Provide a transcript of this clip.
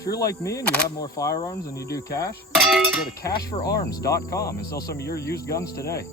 If you're like me and you have more firearms than you do cash, go to cashforarms.com and sell some of your used guns today.